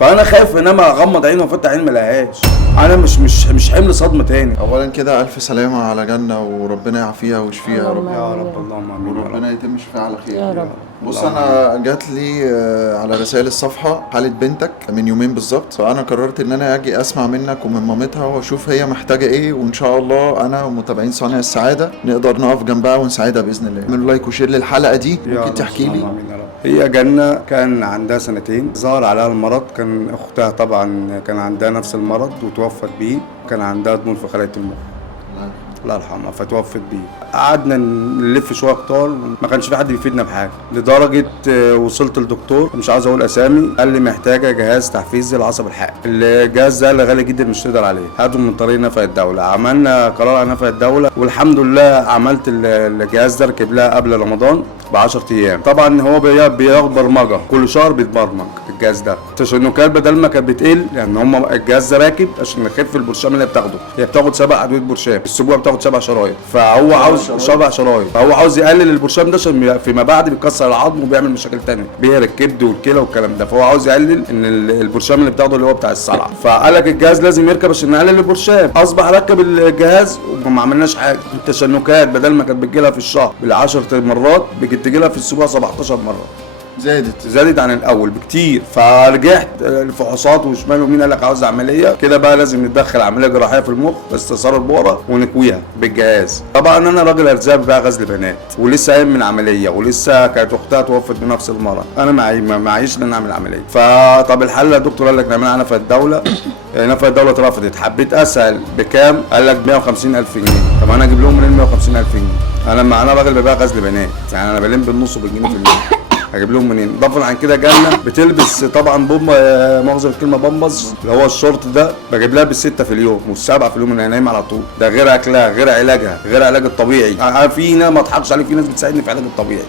فانا خايف ان انا اغمض عيني وافتح عيني ما الاقيهاش. انا مش حمل صدمه تاني. اولا كده الف سلامه على جنه وربنا يعافيها ويشفيها يا رب. يا رب اللهم امين. وربنا يتم شفيها على خير يا رب. بص انا جات لي على رسائل الصفحه حاله بنتك من يومين بالظبط، فانا قررت ان انا اجي اسمع منك ومن مامتها واشوف هي محتاجه ايه، وان شاء الله انا ومتابعين صانع السعاده نقدر نقف جنبها ونساعدها باذن الله. اعملوا لايك وشير للحلقه دي. ممكن تحكي لي؟ هي جنة كان عندها 2 سنين ظهر عليها المرض، كان اختها طبعا كان عندها نفس المرض وتوفت بيه، كان عندها ضمور في خلايا المخ الله يرحمها فتوفت بيه. قعدنا نلف شويه كتار، ما كانش في حد بيفيدنا بحاجه، لدرجه وصلت للدكتور مش عاوز اقول اسامي، قال لي محتاجه جهاز تحفيز العصب الحاد. الجهاز ده غالي جدا مش تقدر عليه، هاته من طريق نفق الدوله. عملنا قرار على نفق الدوله والحمد لله عملت الجهاز ده، ركب لها قبل رمضان ب 10 ايام. طبعا هو بياخد برمجه كل شهر بيتبرمج الجهاز ده. التشنجات بدل ما كانت بتقل، يعني هم الجهاز ده راكب عشان نخف البرشام اللي بتاخده، هي بتاخد 7 ادويه برشام، الاسبوع بتاخد 7 شرايط، فهو عاوز 7 شرايط، فهو عاوز يقلل البرشام ده عشان فيما بعد بيكسر العظم وبيعمل مشاكل ثانيه، بيهرق الكبد والكلى والكلام ده، فهو عاوز يقلل ان البرشام اللي بتاخده اللي هو بتاع الصلع. فقال لك الجهاز لازم يركب عشان نقلل البرشام. اصبح ركب الجهاز وما عملناش حاجه. التشنجات بدل ما كانت بتجي لها في الشهر بال10 مرات بقت تجي لها في الاسبوع 17 مره. زادت عن الاول بكتير. فرجعت الفحوصات وشمال ومين قال لك عاوز عمليه كده، بقى لازم نتدخل عمليه جراحيه في المخ استئصال البؤره ونكويها بالجهاز. طبعا انا راجل ارزاق بقى غزل بنات ولسه قايم من عمليه، ولسه كانت اختها توفت بنفس المرض، انا معيش ان انا اعمل عمليه. فطب الحل الدكتور قال لك نعملها نفق الدوله. نفق الدوله اترفضت. حبيت اسال بكام، قال لك 150,000 جنيه. طب انا اجيب لهم منين 150,000 جنيه؟ انا راجل ببيع غزل بنات، يعني انا بلم بالنص وبالجنيه في اليوم، هجيب لهم منين؟ ضافا عن كده جنة بتلبس طبعا مؤاخذة الكلمه بامبز اللي هو الشورت ده، بجيب لها ب6 في اليوم وال7 في اليوم، انها نايمه على طول. ده غير اكلها غير علاجها غير علاج الطبيعي. في ناس ما اضحكش عليك، في ناس بتساعدني في علاج الطبيعي.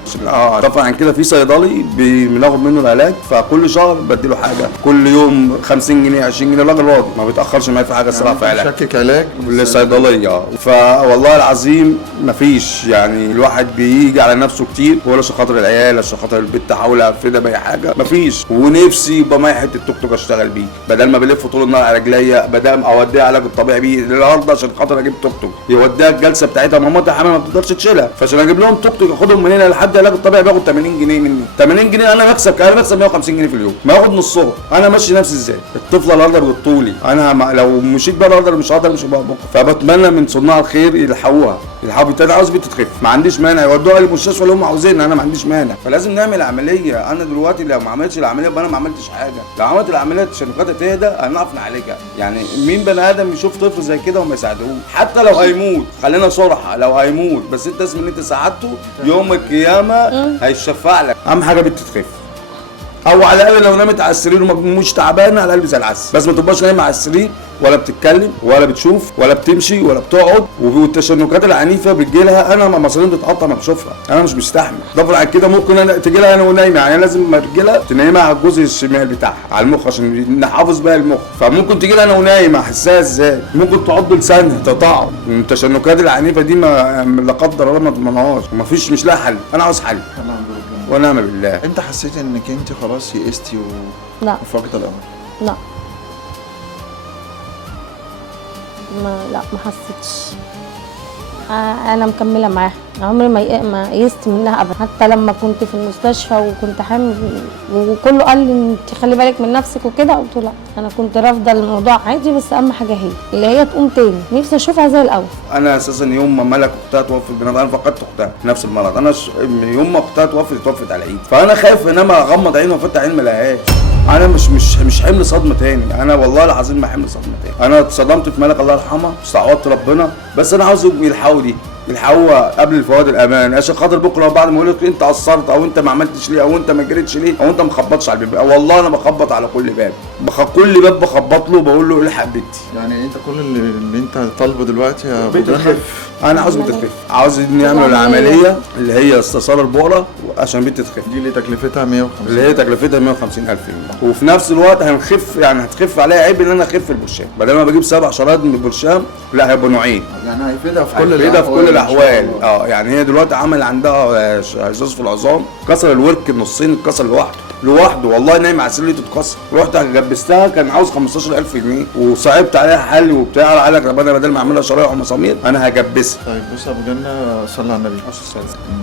ضافا عن كده في صيدلي بناخد منه العلاج، فكل شهر بديله حاجه، كل يوم 50 جنيه 20 جنيه، الراجل راضي ما بيتاخرش معايا في حاجه الصراحه في علاج. شكك علاج للصيدليه. فوالله العظيم مفيش، يعني الواحد بيجي على نفسه كتير، ولا عشان خاطر العيال عشان خاطر البيت احاول افيدها باي حاجه مفيش. ونفسي يبقى معايا حته توك توك اشتغل بيه، بدل ما بلف طول النهار على رجليا، بدل اوديها علاج الطبيعي بيه النهارده عشان خاطر اجيب توك توك يوديها الجلسه بتاعتها، مامتها حامل ما بتقدرش تشيلها، فعشان اجيب لهم توك توك اخدهم من هنا لحد العلاج الطبيعي بياخد 80 جنيه مني. 80 جنيه انا بكسب 150 جنيه في اليوم، ما اخد نصهم. انا ماشي نفسي ازاي؟ الطفله النهارده بتطولي، انا لو مشيت بقى النهارده مش هقدر امشي بقى بكره. فبتمنى من صناع الخير يلحقوها بالتالي. عاوز بنتي تخف ما عنديش مانع، يودوها المستشفى اللي هم عاوزينها، انا ما عنديش مانع. فلازم نعمل عمليه. انا دلوقتي لو ما عملتش العمليه يبقى انا ما عملتش حاجه. لو عملت العمليه التشنجات تهدى هنعرف نعالجها. يعني مين بني ادم يشوف طفل زي كده وما يساعدهوش؟ حتى لو هيموت، خلينا صراحه، لو هيموت بس انت اسم ان انت ساعدته يوم القيامه هيشفع لك. اهم حاجه بنتي تخف، او على الاقل لو نامت على السرير ومش تعبانه على الاقل زي العسل، بس ما تبقاش نايمه على السرير ولا بتتكلم ولا بتشوف ولا بتمشي ولا بتقعد. والتشنجات العنيفه بتجيلها انا مصارين بتتقطع ما بشوفها، انا مش مستحمل. ضفر على كده ممكن انا تجي لها انا ونايمه، يعني لازم ما تجيلها تنيمها على الجزء الشمال بتاعها على المخ عشان نحافظ بقى المخ. فممكن تجي لها انا ونايمه احسها ازاي، ممكن تعض لسانها تقطعه. التشنجات العنيفه دي ما لا قدر الله ما تضمنهاش، ومفيش مش لها حل. انا عاوز حل ونعم بالله. انت حسيت انك انت خلاص يئستي لا وفقدت الامل؟ لا ما حسيتش. انا مكمله معاها، عمري ما يئست منها ابدا. حتى لما كنت في المستشفى وكنت حامل وكله قال لي انت خلي بالك من نفسك وكده، قلت لا، انا كنت رافضه الموضوع عادي، بس اهم حاجه هي اللي هي تقوم تاني، نفسي اشوفها زي الاول. انا اساسا يوم ما ملك اختها توفت بنات، انا فقدت اختها نفس المرض. انا يوم ما اختها توفت على العيد، فانا خايف ان انا اغمض عيني وافتح عيني ما الاقيهاش. انا مش حمل صدمه تاني، انا والله العظيم ما حمل صدمه تاني. انا اتصدمت في ملك الله يرحمها، استعوضت ربنا، بس انا عاوزهم يلحقوها قبل الفوات الامان، عشان خاطر بكره بعد ما يقول لك انت قصرت او انت ما عملتش ليه او انت ما جريتش ليه او انت ما خبطتش على الباب. والله انا بخبط على كل باب، كل باب بخبط له بقول له الحق بنتي. يعني انت كل اللي انت طالبه دلوقتي يا ابو جنة، انا عاوز بنتي تخف، عاوز نعمل العمليه اللي هي استئصال البؤره عشان بنتي تخف، دي اللي تكلفتها 150، اللي هي تكلفتها 150,000 جنيه. وفي نفس الوقت هنخف، يعني هتخف عليها عيب ان انا اخف البرشام، بدل ما بجيب 7 شرايط من البرشام لا هيبقوا نوعين، يعني هيفيدها في كل الاحوال. يعني هي دلوقتي عمل عندها هشاش في العظام، كسر الورك نصين، اتكسر لوحده. لوحده والله نايم على سرير تتكسر. رحت جبستها كان عاوز 15000 جنيه وصعبت عليها حل وبتاع. قال لك طب انا بدل ما اعملها شرايح ومسامير انا هجبسها. طيب بص يا ابو جنه، صلي على النبي.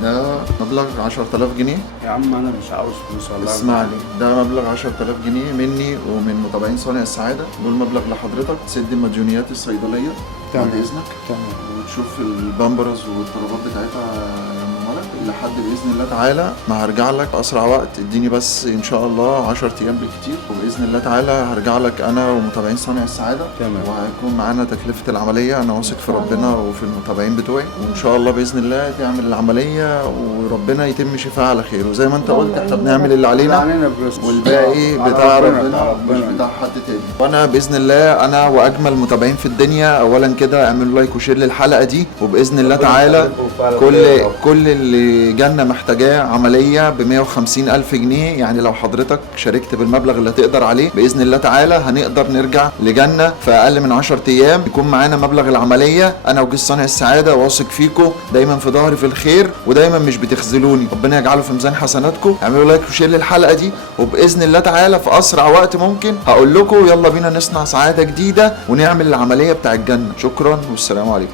ده مبلغ 10000 جنيه. يا عم انا مش عاوز فلوس والله. اسمعني، ده مبلغ 10000 جنيه مني ومن متابعين صانع السعاده. دول مبلغ لحضرتك تسد مديونيات الصيدليه بعد اذنك. تمام. وتشوف البامبرز والطلبات بتاعتها يا ام ملك لحد باذن الله تعالى ما هرجع لك اسرع وقت. اديني بس ان شاء الله 10 ايام بالكتير، وباذن الله تعالى هرجع لك انا ومتابعين صانع السعاده. تمام. وهيكون معانا تكلفه العمليه. انا واثق في ربنا وفي المتابعين بتوعي، وان شاء الله باذن الله تعمل العمليه وربنا يتم شفاها على خير. وزي ما انت قلت احنا بنعمل اللي علينا والباقي بتاع ربنا مش بتاع حد تاني. وانا باذن الله انا واجمل متابعين في الدنيا، اولا كده اعملوا لايك وشير للحلقه دي، وباذن الله تعالى كل اللي جالنا محتاجاه عمليه ب 150,000 جنيه. يعني لو حضرتك شاركت بالمبلغ اللي تقدر عليه باذن الله تعالى هنقدر نرجع لجنه في اقل من 10 ايام يكون معانا مبلغ العمليه. انا وجيش صانع السعاده واثق فيكم، دايما في ظهري في الخير ودايما مش بتخذلوني. ربنا يجعله في ميزان حسناتكم. اعملوا لايك وشير للحلقه دي، وباذن الله تعالى في اسرع وقت ممكن هقول لكم يلا بينا نصنع سعاده جديده ونعمل العمليه بتاع الجنه. شكرا والسلام عليكم.